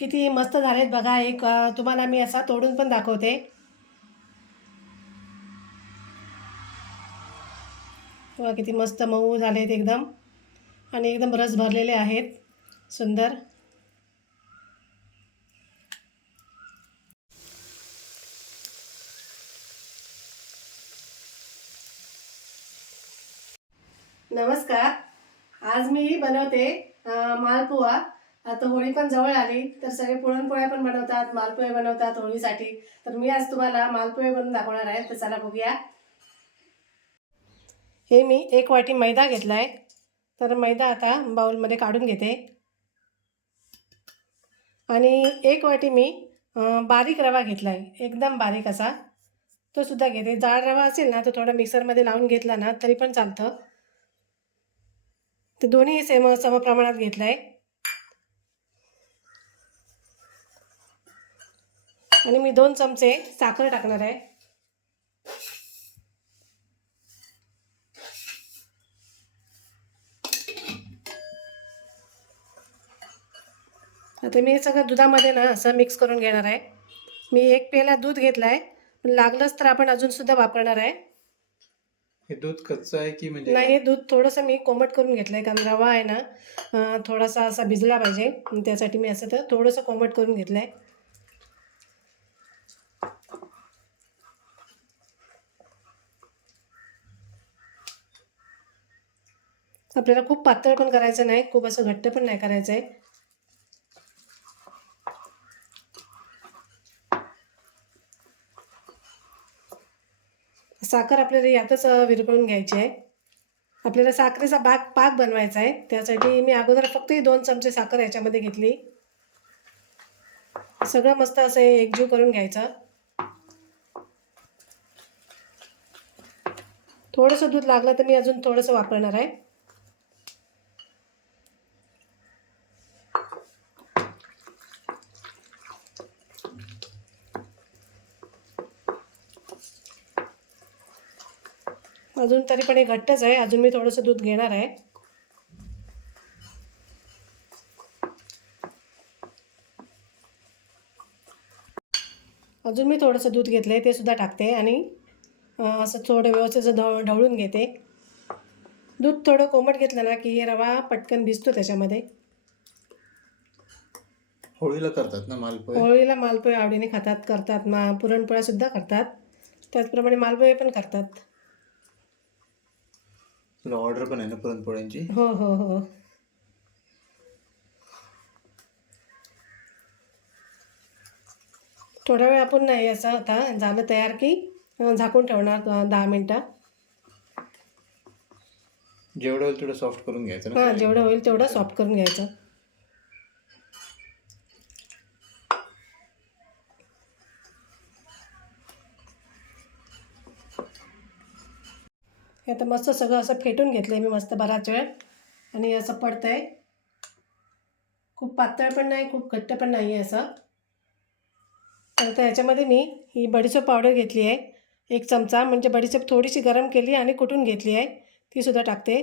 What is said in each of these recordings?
किती मस्त झालेत बघा. एक तुम्हाला मी असा तोडून पण दाखवते. बघा किती मस्त मऊ झालेत एकदम आणि एकदम रस भरलेले आहेत. सुंदर. नमस्कार. आज मी बनवते मालपुआ. आता होळी पण जवळ आली तर सगळे पुरणपोळ्या पण बनवतात, मालपुवे बनवतात होळीसाठी. तर मी आज तुम्हाला मालपुवे बनवून दाखवणार आहे. तर चला बघूया. हे मी 1 वाटी मैदा घेतला आहे. तर मैदा आता बाउलमध्ये काढून घेते. आणि 1 वाटी मी बारीक रवा घेतला आहे, एकदम बारीक असा. तो सुद्धा घेते. जाड रवा असेल ना तो थोडा मिक्सरमध्ये लावून घेतला ना तरी पण चालतं. ते दोन्ही सम प्रमाणात घेतलं आहे. आणि मी 2 चमचे साखर टाकणार आहे. आता मी सगळं दुधामध्ये ना असं मिक्स करून घेणार आहे. मी 1 पेला दूध घेतला आहे, पण लागलंच तर आपण अजूनसुद्धा वापरणार आहे. हे दूध कच्चं आहे की म्हणजे नाही, हे दूध थोडंसं मी कोमट करून घेतलं आहे, कारण रवा आहे ना थोडासा असा भिजला पाहिजे. त्यासाठी मी असं तर थोडंसं कोमट करून घेतलं आहे. आपल्याला खूप पातळ पण करायचं नाही, खूप असं घट्ट पण नाही करायचं आहे. साखर आपल्याला यातच विरघळून घ्यायची आहे. आपल्याला साखरेचा पाक बनवायचा आहे. त्यासाठी मी अगोदर फक्त 2 चमचे साखर याच्यामध्ये घेतली. सगळं मस्त असं एकजीव करून घ्यायचं. थोडंसं दूध लागलं तर मी अजून थोडंसं वापरणार आहे. अजून तरी पण हे घट्टच आहे. अजून मी थोडंसं दूध घेणार आहे. अजून मी थोडंसं दूध घेतलं आहे, ते सुद्धा टाकते आणि असं थोडं व्यवस्थित ढवळून घेते. दूध थोडं कोमट घेतलं ना की रवा पटकन भिजतो त्याच्यामध्ये. होळीला करतात ना मालपोहे? होळीला मालपोहे आवडीने करतात. पुरणपोळ्यासुद्धा करतात. त्याचप्रमाणे मालपोहे पण करतात. तुला ऑर्डर पण आहे ना पुरणपोळ्यांची? हो हो हो. थोडा वेळ आपण नाही असं आता झालं तयार की झाकून ठेवणार 10 मिनटं. जेवढं होईल तेवढं सॉफ्ट करून घ्यायचं ना? हां, जेवढं होईल तेवढं सॉफ्ट करून घ्यायचं. हे आता मस्त सगळं असं फेटून घेतलं आहे मी मस्त बराच वेळ. आणि असं पडतं आहे. खूप पातळ पण नाही, खूप घट्ट पण नाही आहे असं. तर आता याच्यामध्ये मी ही बडीशेप पावडर घेतली आहे 1 चमचा. म्हणजे बडीशेप थोडीशी गरम केली आणि कुटून घेतली आहे, तीसुद्धा टाकते.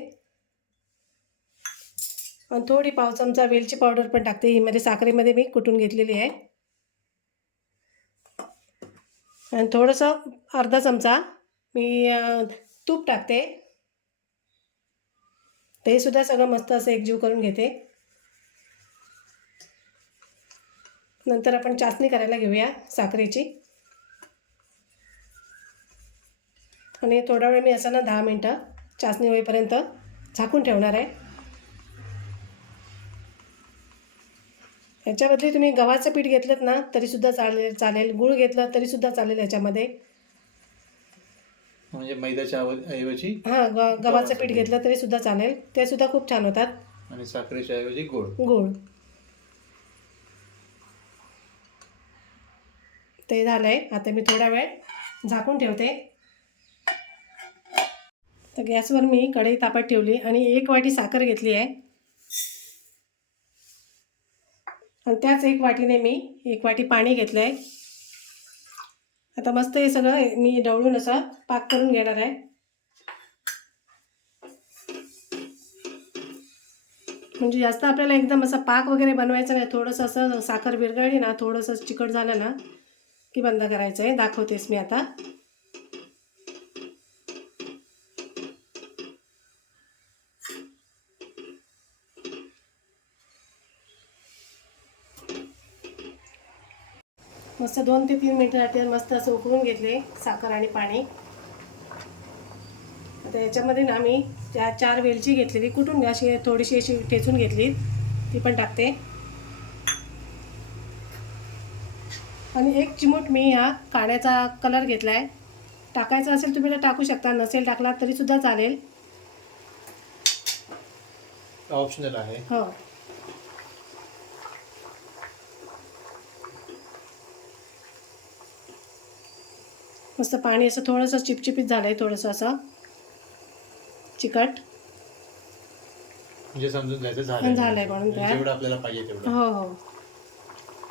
आणि थोडी पाव चमचा वेलची पावडर पण टाकते. ही मध्ये साखरेमध्ये मी कुटून घेतलेली आहे. आणि थोडंसं अर्धा चमचा मी तूप टाकते. ते सुद्धा सगळं मस्त असं एकजीव करून घेते. नंतर आपण चासणी करायला घेऊया साखरेची. आणि थोडा वेळ मी असं ना 10 मिनटं चासणी होईपर्यंत झाकून ठेवणार आहे. याच्याबद्दली तुम्ही गव्हाचं पीठ घेतलं ना तरीसुद्धा चालेल. गूळ घेतलं तरीसुद्धा चालेल याच्यामध्ये. म्हणजे मैद्याच्या ऐवजी हां, गव्हाचं पीठ घेतलं तरीसुद्धा चालेल. ते सुद्धा खूप छान होतात. आणि साखरेच्या ऐवजी गोड. गूळ. ते झालं आहे. आता मी थोडा वेळ झाकून ठेवते. तर गॅसवर मी कढई तापत ठेवली आणि 1 वाटी साखर घेतली आहे. आणि त्याच 1 वाटीने मी 1 वाटी पाणी घेतलं आहे. आता मस्त हे सगळं मी ढवळून असं पाक करून घेणार आहे. म्हणजे जास्त आपल्याला एकदम असा पाक वगैरे बनवायचं नाही, थोडंसं असं साखर विरघळली ना, थोडंसं चिकट झालं ना की बंद करायचं आहे. दाखवतेस मी आता. मस्त 2 ते 3 मिनिटासाठी मस्त असं उकळून घेतले साखर आणि पाणी. आता याच्यामध्ये ना मी 4 वेलची घेतलेली, कुटून अशी थोडीशी अशी ठेचून घेतली, ती पण टाकते. आणि 1 चिमूट मी ह्या काढ्याचा कलर घेतला आहे. टाकायचा असेल तुम्ही तर टाकू शकता, नसेल टाकला तरीसुद्धा चालेल. ऑप्शनल आहे. हो. मस्त पाणी असं थोडंसं चिपचिपीत झालं आहे, थोडंसं असं चिकट. म्हणजे समजून जायचं झालंय म्हणून म्हणजे तयार. जेवढं आपल्याला पाहिजे तेवढं. हो हो.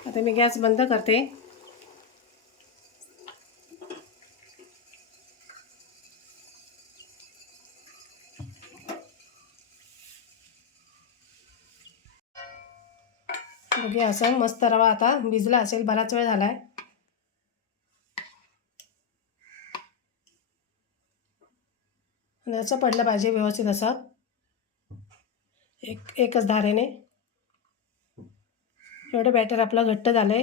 आता मी गॅस बंद करते. बघूया, असं मस्त रवा आता भिजला असेल, बराच वेळ झाला आहे. आणि असं पडलं पाहिजे व्यवस्थित, असं एकच धारेने. एवढं बॅटर आपलं घट्ट झालं आहे.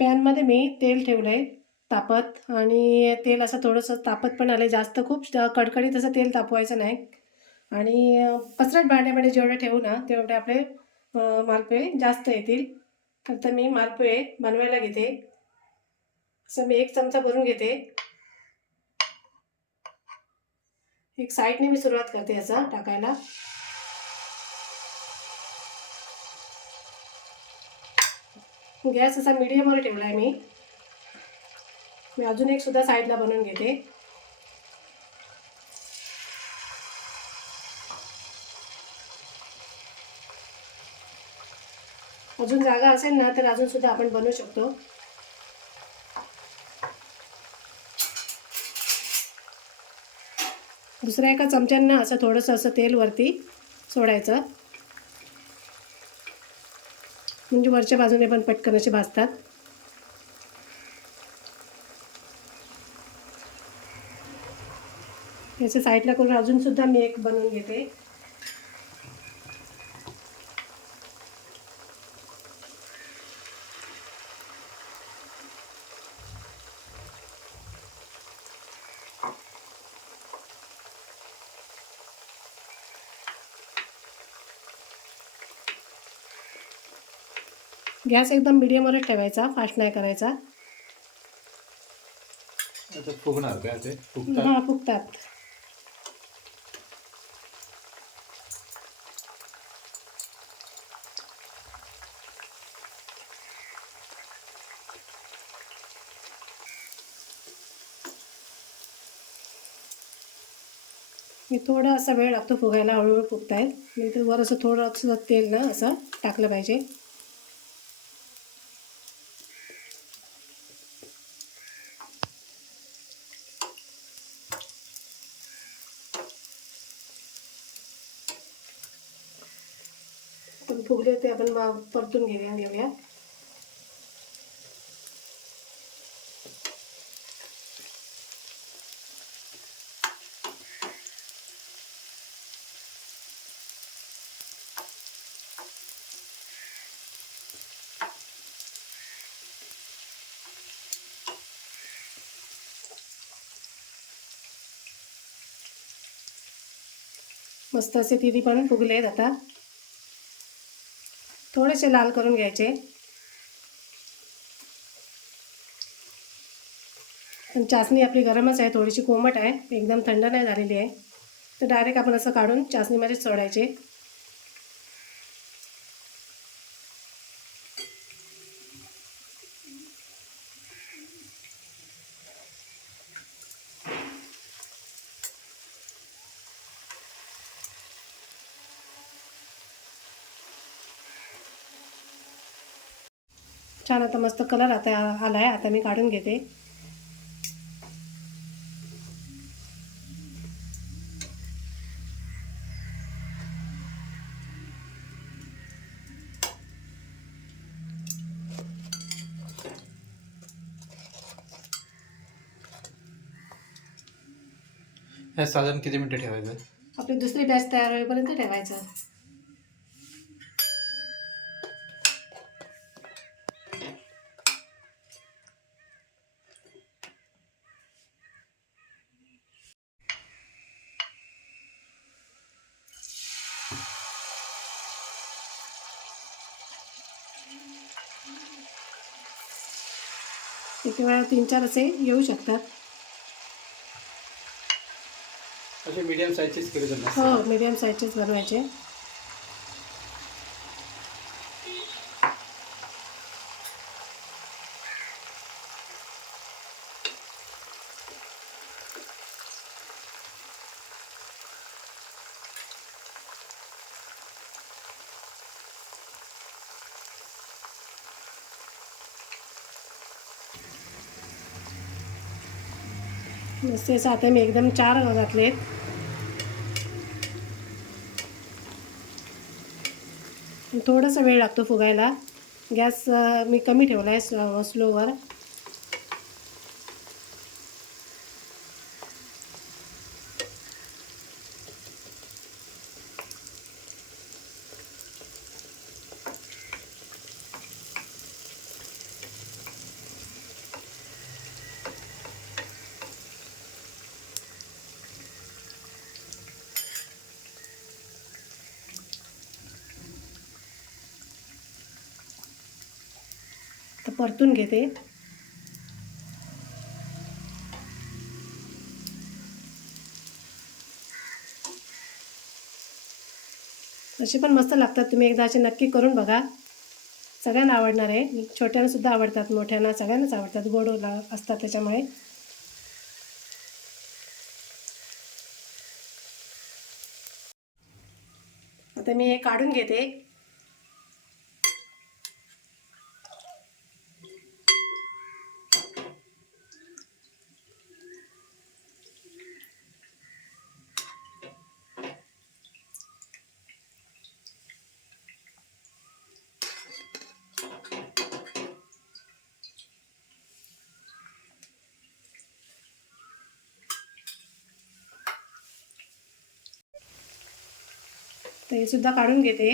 पॅनमध्ये मी तेल ठेवलं आहे तापत, आणि तेल असं थोडंसं तापत पण आलं, जास्त खूप कडकडीत असं तेल तापवायचं नाही. आणि पसरट भांड्यामध्ये जेवढे ठेवू ना तेवढे आपले मालपुहे जास्त येतील. तर मी मालपुहे बनवायला घेते. असं मी 1 चमचा भरून घेते. एक साईडने मी सुरुवात करते याचा टाकायला. गॅस असा मीडियमवर ठेवला आहे मी अजून एक सुद्धा साईडला बनवून घेते. अजून जागा असेल ना तर अजून सुद्धा आपण बनवू शकतो. दुसऱ्या एका चमच्यानं असं थोडंसं असं तेल वरती सोडायचं, म्हणजे वरच्या बाजूने पण पटकन असे भाजतात. याच्या साईडला करून अजून सुद्धा मी एक बनवून घेते. गॅस एकदम मीडियमवरच ठेवायचा, फास्ट नाही करायचा. आता फुगणार काय ते? फुगतात. हां, फुगतात. हे थोडा असा वेळ लागतो फुगायला, हळूहळू फुगतायत. नंतर वर असं थोडं तेल ना असं टाकलं पाहिजे. पण फुगले ते आपण परतून घेऊया. मस्त असे तिन्ही पण फुगलेत. आता थोडेसे लाल करून घ्यायचे. पण चासणी आपली गरमच आहे, थोडीशी कोमट आहे, एकदम थंड नाही झालेली आहे. तर डायरेक्ट आपण असं काढून चासणीमध्ये सोडायचे. छान, आता मस्त कलर आता आला आहे. आता मी काढून घेते. ह्या साधारण किती मिनिटं ठेवायचं? आपली दुसरी बॅच तयार होईपर्यंत ठेवायचं. किती वेळा 3-4 असे येऊ शकतात. असे मीडियम साईजचेच केले तर मस्त. हो, मीडियम साईजचेच बनवायचे. मस्त असं आता मी एकदम 4 घातलेत. थोडासा वेळ लागतो फुगायला. गॅस मी कमी ठेवला आहे, स्लोवर. तर परतून घेते. असे पण मस्त लागतात. तुम्ही एकदा असे नक्की करून बघा. सगळ्यांना आवडणार आहे. छोट्यांना सुद्धा आवडतात, मोठ्यांना सगळ्यांनाच आवडतात. गोड असतात त्याच्यामुळे. आता मी हे काढून घेते. तर हे सुद्धा काढून घेते.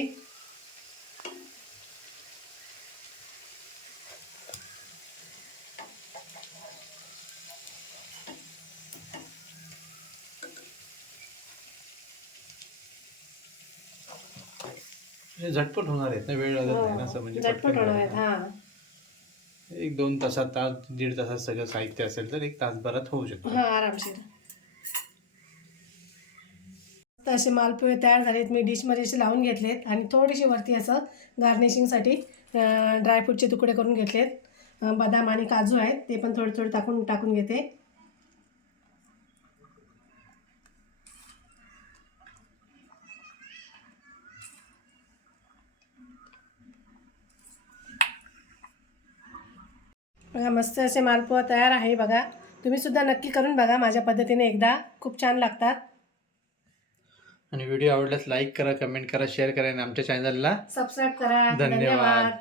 म्हणजे झटपट होणार आहेत ना, वेळ लागत नाही ना असं, म्हणजे झटपट पटकन होणार होणार आहेत. ना. हां, 1-2 तासात, तास 1.5 तासात सगळं साहित्य असेल तर 1 तासभरात होऊ शकतं. हां, आरामशीर. तर असे मालपोहे तयार झालेत. मी डिशमध्ये असे लावून घेतलेत आणि थोडीशी वरती असं गार्निशिंगसाठी ड्रायफ्रूटचे तुकडे करून घेतलेत. बदाम आणि काजू आहेत, ते पण थोडे थोडे टाकून घेते. बघा, मस्त असे मालपोहा तयार आहे. बघा, तुम्ही सुद्धा नक्की करून बघा माझ्या पद्धतीने एकदा. खूप छान लागतात. आणि व्हिडिओ आवडल्यास लाईक करा, कमेंट करा, शेअर करा आणि आमच्या चॅनलला सबस्क्राईब करा. धन्यवाद. धन्यवाद.